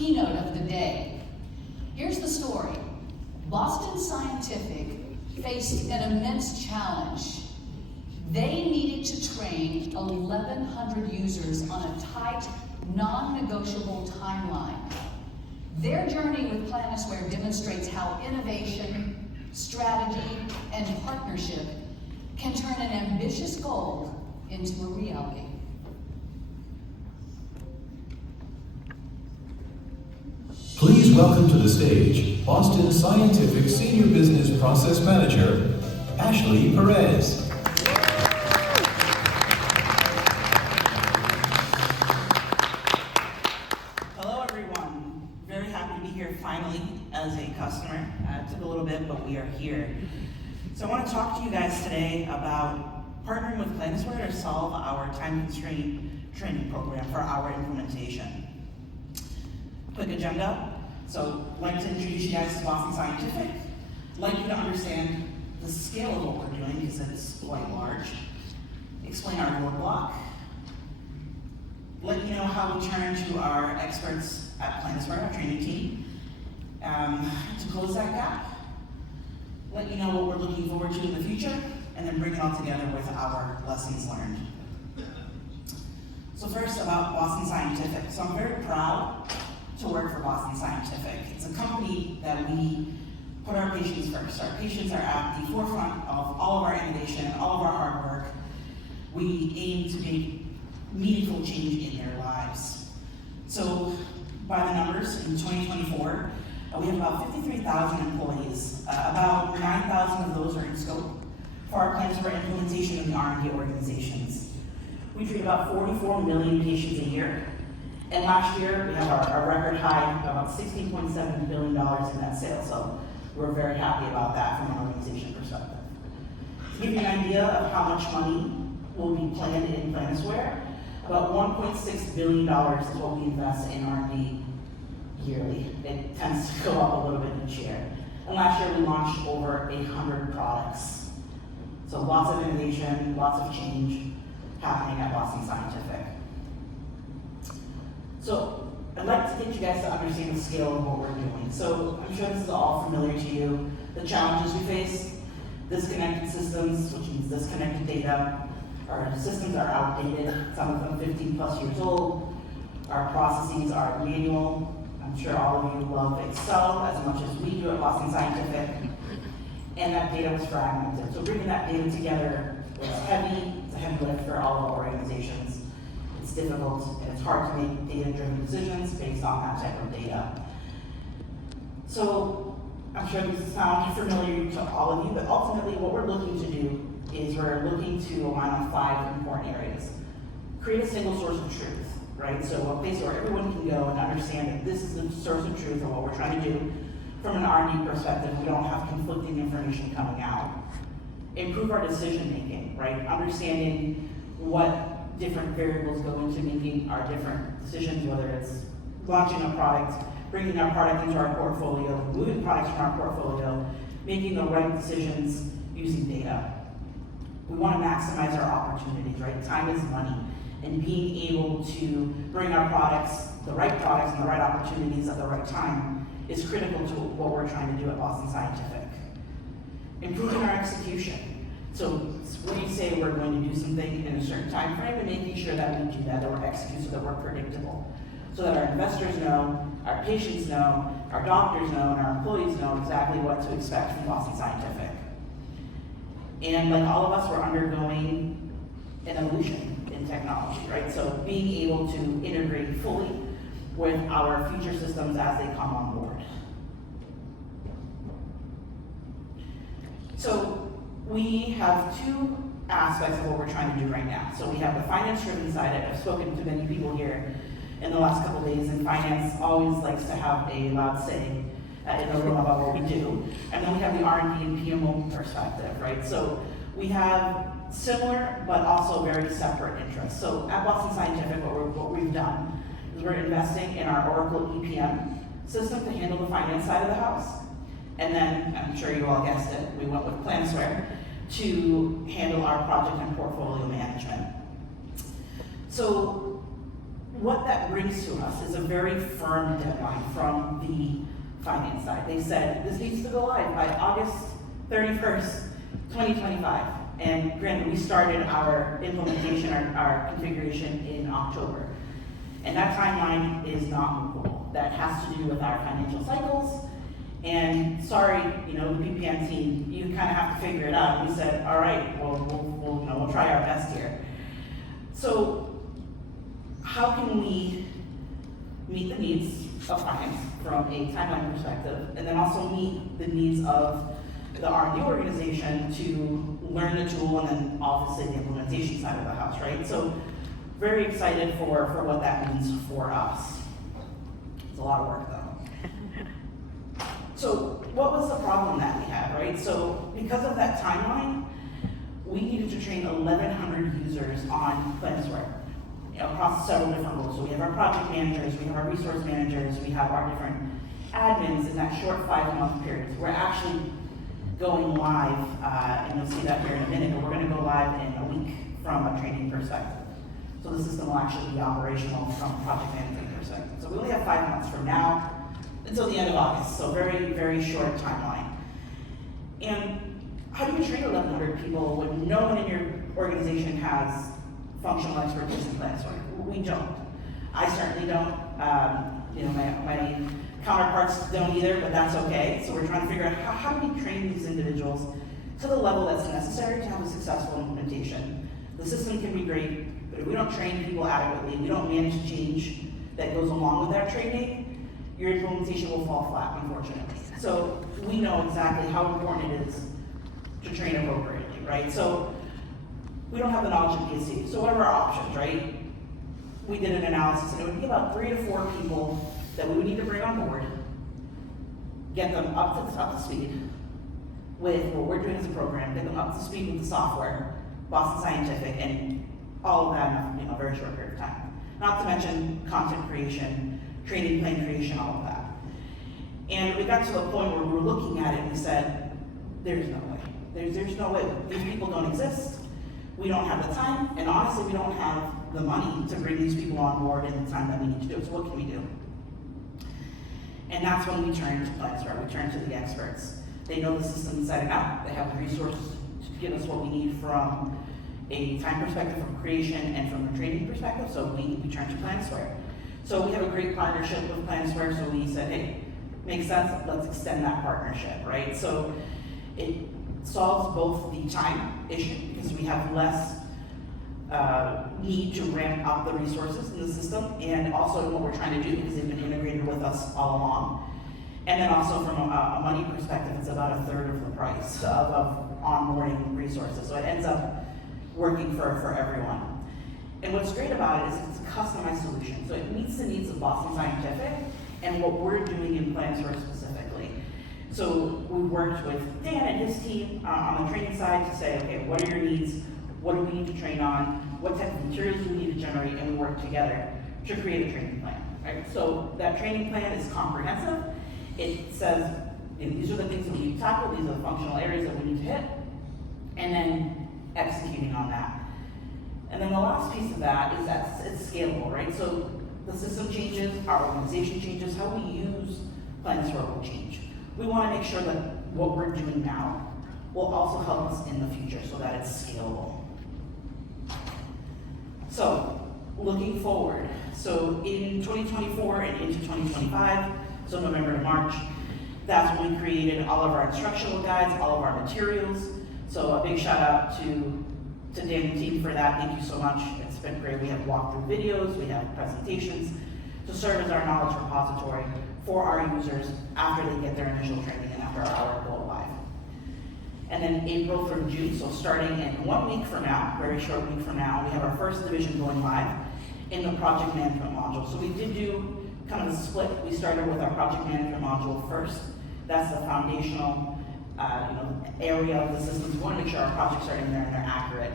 keynote of the day. Here's the story. Boston Scientific faced an immense challenge. They needed to train 1,100 users on a tight, non-negotiable timeline. Their journey with Planisware demonstrates how innovation, strategy, and partnership can turn an ambitious goal into a reality. Please welcome to the stage Boston Scientific Senior Business Process Manager, Ashley Perez. Hello everyone. Very happy to be here finally as a customer. It took a little bit, but we are here. So I want to talk to you guys today about partnering with Planisware to solve our time-constrained training program for our implementation. Quick agenda. So I'd like to introduce you guys to Boston Scientific. I'd like you to understand the scale of what we're doing because it's quite large. Explain our roadblock. Let you know how we turn to our experts at Planisware, our training team, to close that gap. Let you know what we're looking forward to in the future, and then bring it all together with our lessons learned. So first about Boston Scientific. So I'm very proud to work for Boston Scientific. It's a company that we put our patients first. Our patients are at the forefront of all of our innovation, all of our hard work. We aim to make meaningful change in their lives. So by the numbers, in 2024, we have about 53,000 employees. About 9,000 of those are in scope for our plans for implementation in the R&D organizations. We treat about 44 million patients a year. And last year, we have our record high, about $16.7 billion in net sales. So we're very happy about that from an organization perspective. To give you an idea of how much money will be planned in Planisware, about $1.6 billion is what we invest in R&D yearly. It tends to go up a little bit each year. And last year, we launched over 800 products. So lots of innovation, lots of change happening at Boston Scientific. So I'd like to get you guys to understand the scale of what we're doing. So I'm sure this is all familiar to you. The challenges we face, disconnected systems, which means disconnected data. Our systems are outdated, some of them 15 plus years old. Our processes are manual. I'm sure all of you love Excel as much as we do at Boston Scientific. And that data was fragmented. So bringing that data together was heavy. It's a heavy lift for all of our organizations. It's difficult and it's hard to make data-driven decisions based on that type of data. So I'm sure this sounds familiar to all of you, but ultimately what we're looking to do is we're looking to align on 5 important areas. Create a single source of truth, right? So a place where everyone can go and understand that this is the source of truth of what we're trying to do. From an R&D perspective, we don't have conflicting information coming out. Improve our decision making, right? Understanding what different variables go into making our different decisions, whether it's launching a product, bringing our product into our portfolio, moving products from our portfolio, making the right decisions using data. We want to maximize our opportunities, right? Time is money. And being able to bring our products, the right products and the right opportunities at the right time is critical to what we're trying to do at Boston Scientific. Improving our execution. So when you say we're going to do something in a certain time frame, and making sure that we do that we're execute so that we're predictable. So that our investors know, our patients know, our doctors know, and our employees know exactly what to expect from Boston Scientific. And like all of us, we're undergoing an evolution in technology, right? So being able to integrate fully with our future systems as they come on board. So we have 2 aspects of what we're trying to do right now. So we have the finance-driven side. I've spoken to many people here in the last couple of days, and finance always likes to have a loud say in the room about what we do. And then we have the R&D and PMO perspective, right? So we have similar but also very separate interests. So at Boston Scientific, what we've done is we're investing in our Oracle EPM system to handle the finance side of the house. And then, I'm sure you all guessed it, we went with Planisware to handle our project and portfolio management. So what that brings to us is a very firm deadline from the finance side. They said this needs to go live by August 31st, 2025. And granted, we started our implementation, our configuration in October. And that timeline is not movable. That has to do with our financial cycles. And sorry, the PPM team, you kind of have to figure it out. We said, all right, we'll try our best here. So how can we meet the needs of finance from a timeline perspective, and then also meet the needs of the R&D organization to learn the tool and then obviously the implementation side of the house, right? So very excited for what that means for us. It's a lot of work though. So what was the problem that we had, right? So because of that timeline, we needed to train 1,100 users on Planisware across several different roles. So we have our project managers, we have our resource managers, we have our different admins in that short 5-month period. We're actually going live, and you'll see that here in a minute, but we're going to go live in a week from a training perspective. So the system will actually be operational from a project management perspective. So we only have 5 months from now until the end of August, so very, very short timeline. And how do you train 1,100 people when no one in your organization has functional expertise in Planisware? We don't. I certainly don't. My counterparts don't either, but that's okay. So we're trying to figure out how do we train these individuals to the level that's necessary to have a successful implementation. The system can be great, but if we don't train people adequately, we don't manage change that goes along with that training, your implementation will fall flat, unfortunately. So we know exactly how important it is to train appropriately, right? So we don't have the knowledge of PSC. So what are our options, right? We did an analysis, and it would be about 3 to 4 people that we would need to bring on board, get them up to speed with what we're doing as a program, get them up to speed with the software, Boston Scientific, and all of that in a very short period of time. Not to mention content creation, training plan creation, all of that. And we got to the point where we were looking at it and we said, there's no way. There's no way. These people don't exist. We don't have the time, and honestly, we don't have the money to bring these people on board in the time that we need to do it. So what can we do? And that's when we turn to Planisware. We turn to the experts. They know the system inside and out. They have the resources to give us what we need from a time perspective, from creation, and from a training perspective. So we turn to Planisware. So we have a great partnership with Planisware. So we said, hey, makes sense. Let's extend that partnership, right? So it solves both the time issue because we have less need to ramp up the resources in the system, and also what we're trying to do because they've been integrated with us all along. And then also from a money perspective, it's about 1/3 of the price of onboarding resources. So it ends up working for everyone. And what's great about it is it's a customized solution. So it meets the needs of Boston Scientific and what we're doing in Planisware specifically. So we worked with Dan and his team on the training side to say, okay, what are your needs? What do we need to train on? What type of materials do we need to generate? And we work together to create a training plan, right? So that training plan is comprehensive. It says, these are the things that we need to tackle, these are the functional areas that we need to hit, and then executing on that. And then the last piece of that is that it's scalable, right? So the system changes, our organization changes, how we use Planisware will change. We want to make sure that what we're doing now will also help us in the future so that it's scalable. So, looking forward, so in 2024 and into 2025, so November to March, that's when we created all of our instructional guides, all of our materials. So a big shout out to Dan and team for that. Thank you so much. It's been great. We have walkthrough videos, we have presentations to serve as our knowledge repository for our users after they get their initial training and after our go live. And then April through June, so starting in 1 week from now, very short week from now, we have our first division going live in the project management module. So we did do kind of a split. We started with our project management module first. That's the foundational area of the systems. We want to make sure our projects are in there and they're accurate.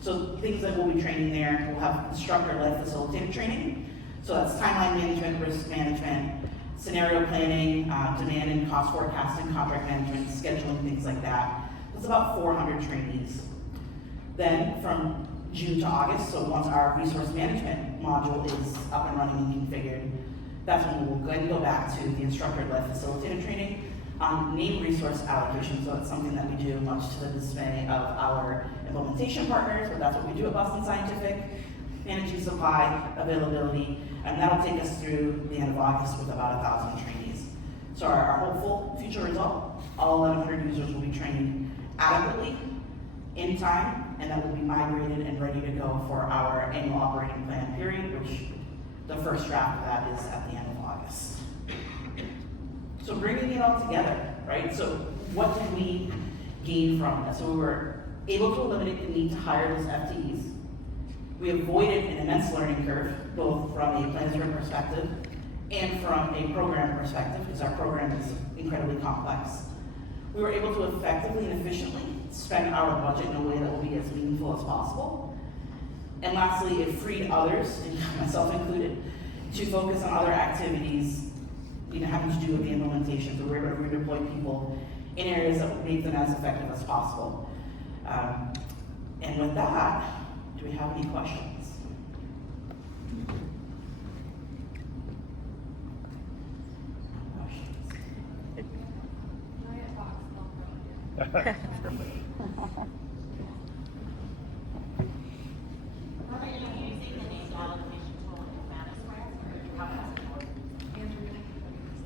So things that we'll be training there, we'll have instructor-led facilitated training. So that's timeline management, risk management, scenario planning, demand and cost forecasting, contract management, scheduling, things like that. It's about 400 trainees. Then from June to August. So once our resource management module is up and running and configured, that's when we'll go back to the instructor-led facilitator training on named resource allocation. So it's something that we do much to the dismay of our implementation partners, but that's what we do at Boston Scientific, managing supply availability, and that'll take us through the end of August with about 1,000 trainees. So our hopeful future result, all 1,100 users will be trained adequately, in time, and that will be migrated and ready to go for our annual operating plan period, which the first draft of that is at the end of August. So bringing it all together, right? So what did we gain from this? So we were able to eliminate the need to hire those FTEs. We avoided an immense learning curve, both from a Planisware perspective and from a program perspective, because our program is incredibly complex. We were able to effectively and efficiently spend our budget in a way that will be as meaningful as possible. And lastly, it freed others, myself included, to focus on other activities having to do with the implementation. So we're able to redeploy people in areas that would make them as effective as possible. And with that, do we have any questions?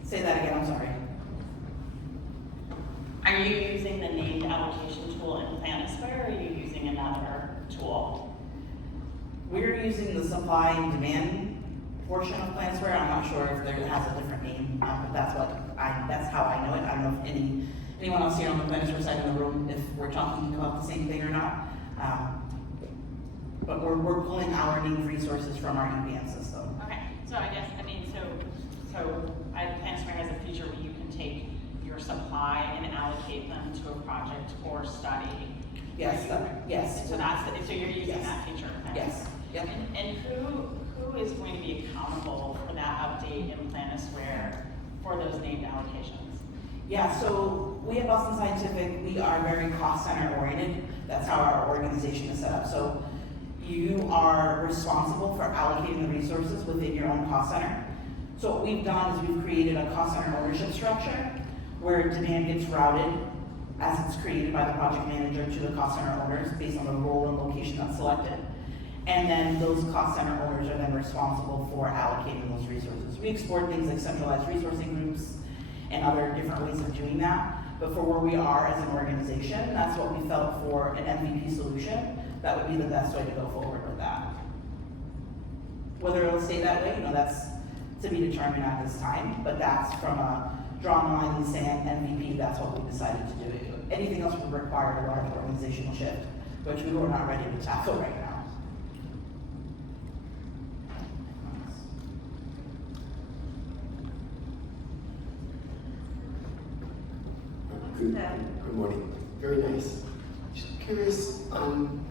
Say that again, I'm sorry. Are you using the named allocation tool in Planisware, or are you using another tool? We're using the supply and demand portion of Planisware. I'm not sure if it has a different name, but that's how I know it. I don't know if anyone else here on the Planisware side of the room, if we're talking about the same thing or not. But we're pulling our named resources from our EPM system. Okay, so I guess, Planisware has a feature where you can take your supply and allocate them to a project or study. Yes, yes. So so you're using that feature. Okay. Yes. Yep. And who is going to be accountable for that update in Planisware for those named allocations? Yeah, so we at Boston Scientific, we are very cost center oriented. That's how our organization is set up. So you are responsible for allocating the resources within your own cost center. So what we've done is we've created a cost center ownership structure where demand gets routed as it's created by the project manager to the cost center owners based on the role and location that's selected. And then those cost center owners are then responsible for allocating those resources. We explored things like centralized resourcing groups and other different ways of doing that. But for where we are as an organization, that's what we felt for an MVP solution. That would be the best way to go forward with that. Whether it'll stay that way, that's to be determined at this time, but that's from a drawn line in the sand MVP, that's what we decided to do. Anything else would require a large organizational shift, which we were not ready to tackle right now. Good morning. Very nice. Just curious on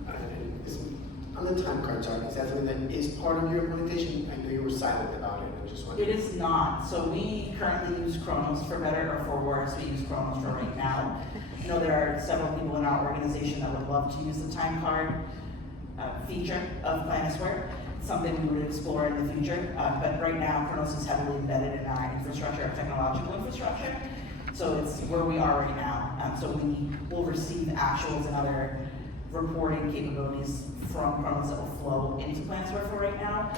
the time card chart. Is that something that is part of your implementation? I know you were silent about it. I just wondering. It is not. So we currently use Kronos for better or for worse. We use Kronos for right now. I know there are several people in our organization that would love to use the time card feature of Planisware. Something we would explore in the future. But right now, Kronos is heavily embedded in our infrastructure, our technological infrastructure. So it's where we are right now. So we will receive actuals and other reporting capabilities from Kronos that will flow into Planisware for right now.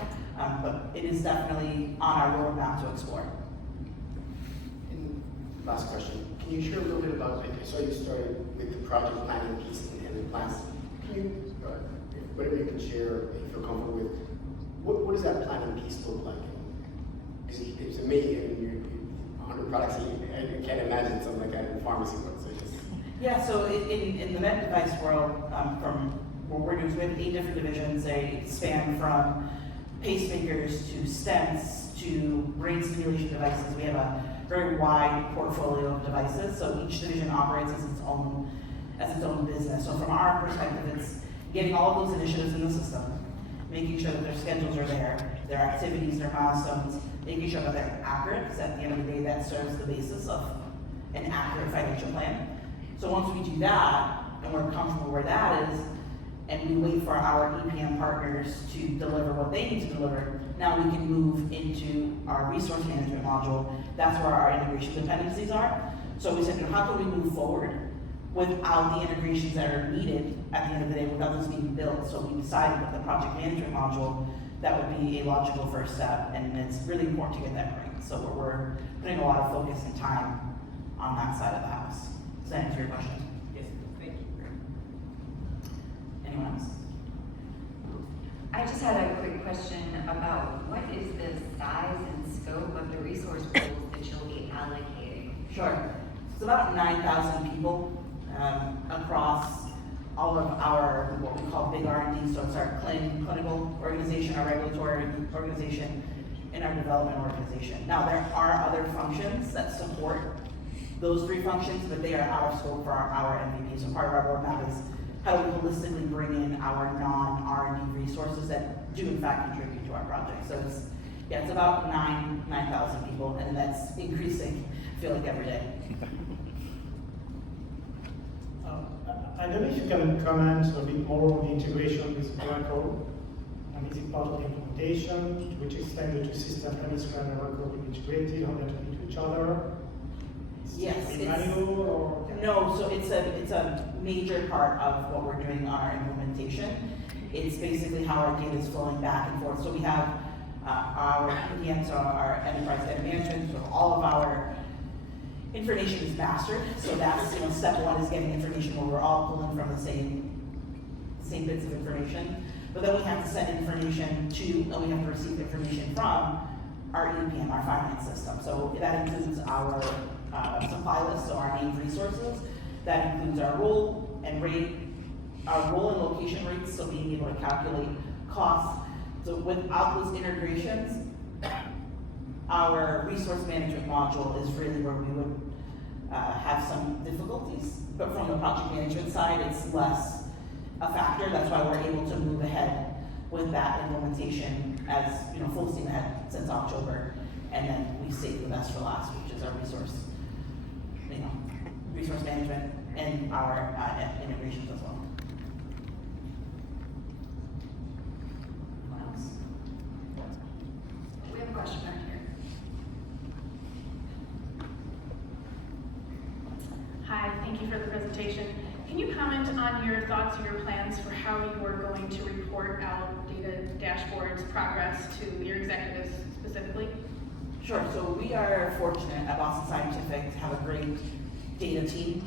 But it is definitely on our roadmap to explore. And last question. Can you share a little bit about, I saw you started with the project planning piece and the plans. Can you, whatever you can share, if you feel comfortable with, what does that planning piece look like? Because it's amazing, you're 100 products, I can't imagine something like that in the pharmacy world. So just... Yeah, so in the med device world, from what we're doing, we have 8 different divisions. They span from pacemakers to stents to brain stimulation devices. We have a very wide portfolio of devices, so each division operates as its own business. So from our perspective, it's getting all of those initiatives in the system, making sure that their schedules are there, their activities, their milestones, making sure that they're accurate, because at the end of the day, that serves the basis of an accurate financial plan. So once we do that, and we're comfortable where that is, and we wait for our EPM partners to deliver what they need to deliver, now we can move into our resource management module. That's where our integration dependencies are. So we said, how can we move forward without the integrations that are needed at the end of the day, without those being built? So we decided with the project management module, that would be a logical first step, and it's really important to get that right. So we're putting a lot of focus and time on that side of the house. Does that answer your question? Yes, thank you. Anyone else? I just had a quick question about what is the size and scope of the resource pools that you'll be allocating? Sure. It's about 9,000 people across all of our, what we call big R&D, so it's our clinical organization, our regulatory organization, and our development organization. Now, there are other functions that support those three functions, but they are out of scope for our MVP. So part of our roadmap is how we holistically bring in our non-R&D resources that do in fact contribute to our project. So it's about 9,000 people, and that's increasing, I feel like, every day. I don't know if you can comment a bit more on the integration with Oracle. Is it part of the implementation? To which extent the two systems, Hemisphere and Oracle, will be integrated? How they talk to each other? Yes, Is it manual or? No, so it's a major part of what we're doing on our implementation. It's basically how our data is flowing back and forth. So we have our PDM, so our enterprise data management, so all of our information is mastered. So that's, step one is getting information where we're all pulling from the same bits of information. But then we have to send information to, and we have to receive information from our EPM, our finance system. So that includes our supply list, so our named resources. That includes our role and rate, our role and location rates, so being able to calculate costs. So without those integrations, our resource management module is really where we would have some difficulties. But from the project management side, it's less a factor. That's why we're able to move ahead with that implementation as, full steam ahead since October. And then we save the best for last, which is our resource management and our integrations as well. What else? We have a question back here. Hi, thank you for the presentation. Can you comment on your thoughts or your plans for how you are going to report out data dashboards progress to your executives specifically? Sure, so we are fortunate at Boston Scientific to have a great data team.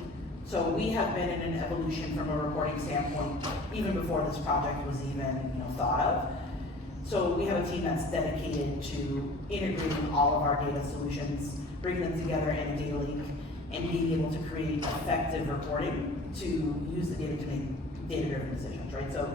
So we have been in an evolution from a reporting standpoint even before this project was even thought of. So we have a team that's dedicated to integrating all of our data solutions, bringing them together in a data lake, and being able to create effective reporting to use the data to make data-driven decisions, right? So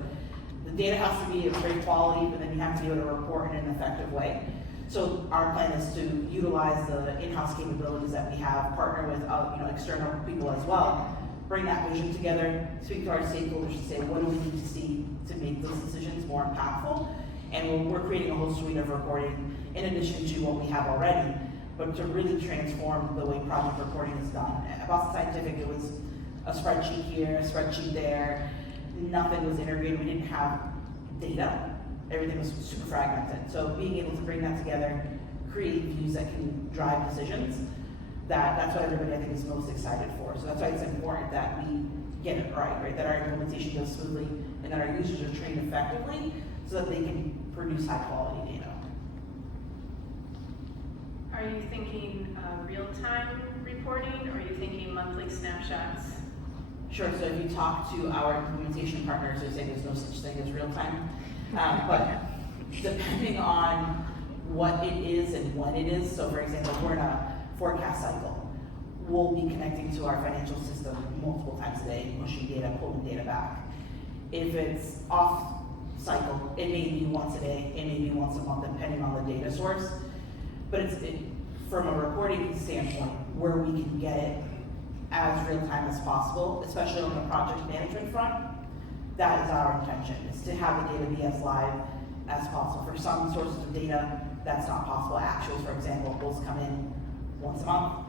the data has to be of great quality, but then you have to be able to report in an effective way. So our plan is to utilize the in-house capabilities that we have, partner with external people as well, bring that vision together, speak to our stakeholders and say, what do we need to see to make those decisions more impactful? And we're creating a whole suite of reporting in addition to what we have already, but to really transform the way project reporting is done. At Boston Scientific, it was a spreadsheet here, a spreadsheet there. Nothing was integrated. We didn't have data. Everything was super fragmented. So being able to bring that together, create views that can drive decisions, that's what everybody I think is most excited for. So that's why it's important that we get it right? That our implementation goes smoothly and that our users are trained effectively so that they can produce high quality data. Are you thinking real-time reporting, or are you thinking monthly snapshots? Sure, so if you talk to our implementation partners, they say there's no such thing as real time. But depending on what it is and when it is, so for example, we're in a forecast cycle, we'll be connecting to our financial system multiple times a day, pushing data, pulling data back. If it's off cycle, it may be once a day, it may be once a month, depending on the data source. But from a reporting standpoint, where we can get it as real time as possible, especially on the project management front, that is our intention, is to have the data be as live as possible. For some sources of data, that's not possible. Actuals, for example, those come in once a month,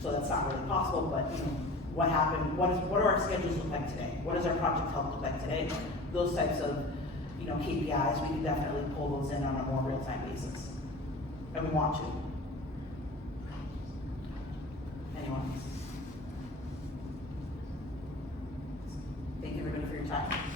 so that's not really possible, but what happened, what do our schedules look like today? What does our project health look like today? those types of, KPIs, we can definitely pull those in on a more real-time basis. And we want to. Anyone? Thank you everybody for your time.